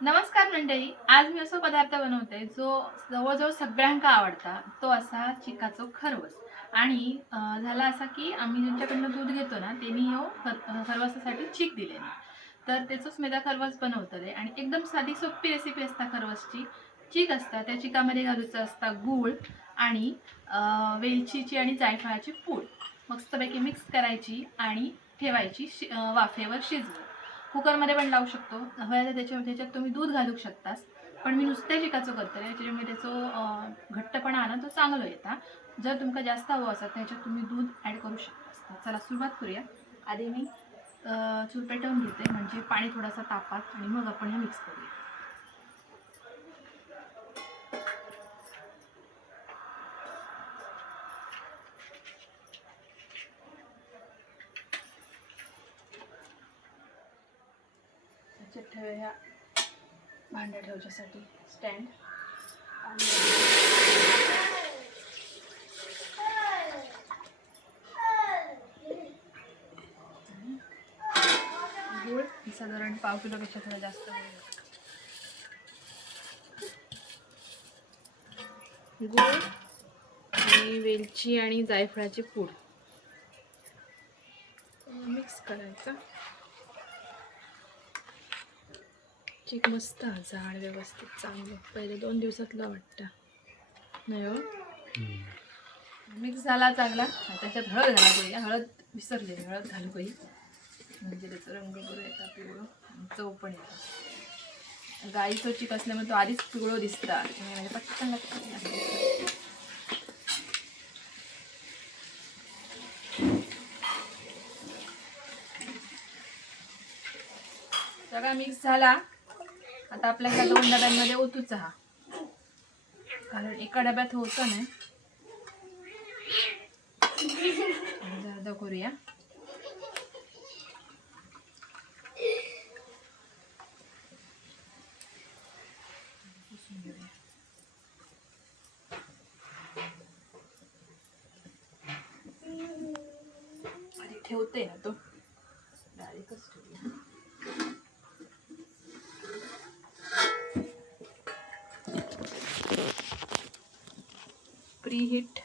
नमस्कार मंडळी. आज मी असा पदार्थ बनवते जो जवळजवळ सगळ्यांका आवडता, तो असा चिकाचो खरवस. आणि झाला असा की आम्ही ज्यांच्याकडनं दूध घेतो ना त्यांनी खरवसासाठी चीक दिलेली, तर त्याचंच मी त्या खरवस बनवतले. आणि एकदम साधी सोपी रेसिपी असता खरवसची. चीक असता त्या चिकामध्ये घालूचं असता गूळ आणि वेलचीची आणि जायफळाची पूड. मस्तपैकी मिक्स करायची आणि ठेवायची वाफेवर शिजवत. कुकरमध्ये पण लावू शकतो, हव्या तर त्याच्यात तुम्ही दूध घालू शकतास. पण मी नुसत्या चिकाचो करतले, त्याच्यामुळे त्याचो घट्टपणा ना तो चांगलो येता. जर तुमका जास्त हवं असेल त्याच्यात तुम्ही दूध ॲड करू शकतास. तर चला सुरुवात करूया. आधी मी चूल पेटवून घेते, म्हणजे पाणी थोडासा तापात, आणि मग आपण हे मिक्स करूया. त्याच्यात ठेवूया भांड्या ठेवण्यासाठी स्टँड. गूळ साधारण पाव किलोपेक्षा थोडा जास्त गूळ आणि वेलची आणि जायफळाची पूड मिक्स करायचा. चीक मस्त जाड व्यवस्थित चांगलं, पहिले 2 दिवसातलं वाटतं नाही हो. मिक्स झाला चांगला. त्याच्यात हळद घाला पाहिजे. हळद विसरले, हळद घालू पाहिजे, म्हणजे त्याचा रंग बरं येतात, पिवळं चव पण येतात. गाईचं चीक असल्यामुळे तो आधीच पिवळं दिसतात, म्हणजे पटकन लागतात. सगळा मिक्स झाला. आता आपल्याला 2 डब्यांमध्ये ओतूचा हा, कारण एका डब्यात होतं नाही. अर्धा करूया. आधी ठेवते ना तो डायरेक्टच ठेवूया. Pre heat.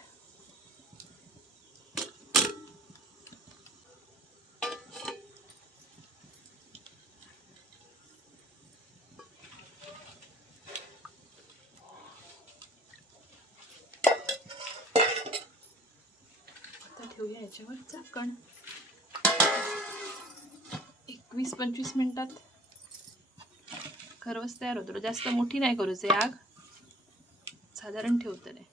आता ठेवूया याच्यावर झाकण. 21-25 मिनिटात खरवस तयार होतो. जास्त मोठी नाही करूचे आग, साधारण ठेवतले.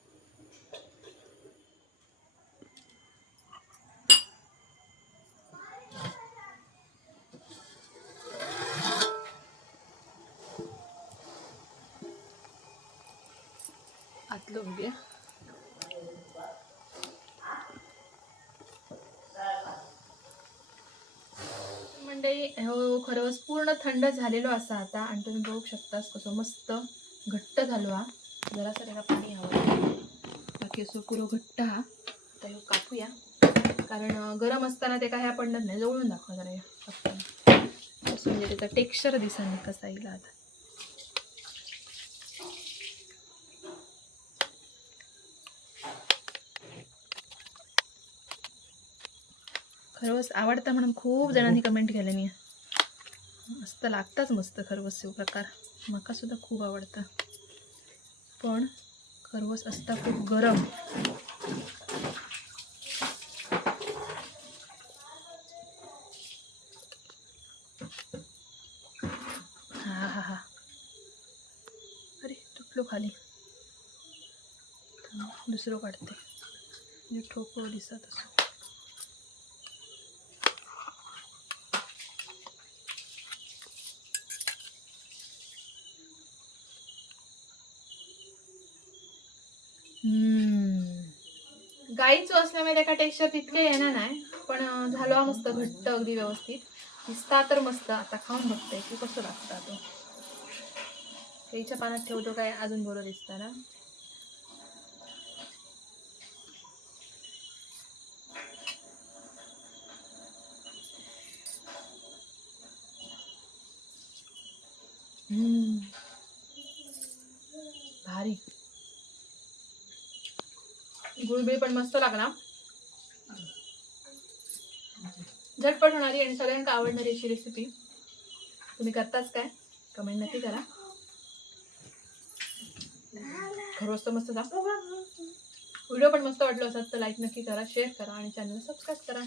आतलं बघूया. मंडळी, हो खरवस पूर्ण थंड झालेलो असा आता, आणि तुम्ही बघू शकतास कसं मस्त घट्ट झालो हा. जरासा त्याला पाणी हवं, बाकी असं पुरो घट्ट हा. आता हे कापूया, कारण गरम असताना ते काय ह्या पडणार नाही. जवळून दाखवा जरा असं, म्हणजे त्याचा टेक्स्चर दिसणार कसा येईल. आता खरवस आवडतं म्हणून खूप जणांनी कमेंट केलं मी. मस्त लागताच मस्त खरवस हे प्रकार, मका सुद्धा खूप आवडतं. पण खरवस असता खूप गरम. हा हा हा, अरे तुटलो खाली. दुसरं काढते, म्हणजे ठोकं दिसत असं. गाईचो असल्यामुळे त्याचा टेक्स्चर तितके येणार नाही, पण झालो मस्त घट्ट अगदी व्यवस्थित दिसता तर मस्त. आता खाऊन बघते की कसं लागतं. तो केळीच्या पानात ठेवतो काय अजून बरं दिसतं ना. भारी. गुळबिळ पण मस्त लागला. झटपट होणारी आणि सगळ्यांना आवडणारी अशी रेसिपी. तुम्ही करताच काय? कमेंट नक्की करा. खरवस तर मस्त जा. व्हिडिओ पण मस्त वाटलो असेल तर लाईक नक्की करा, शेअर करा आणि चॅनलला सबस्क्राईब करा.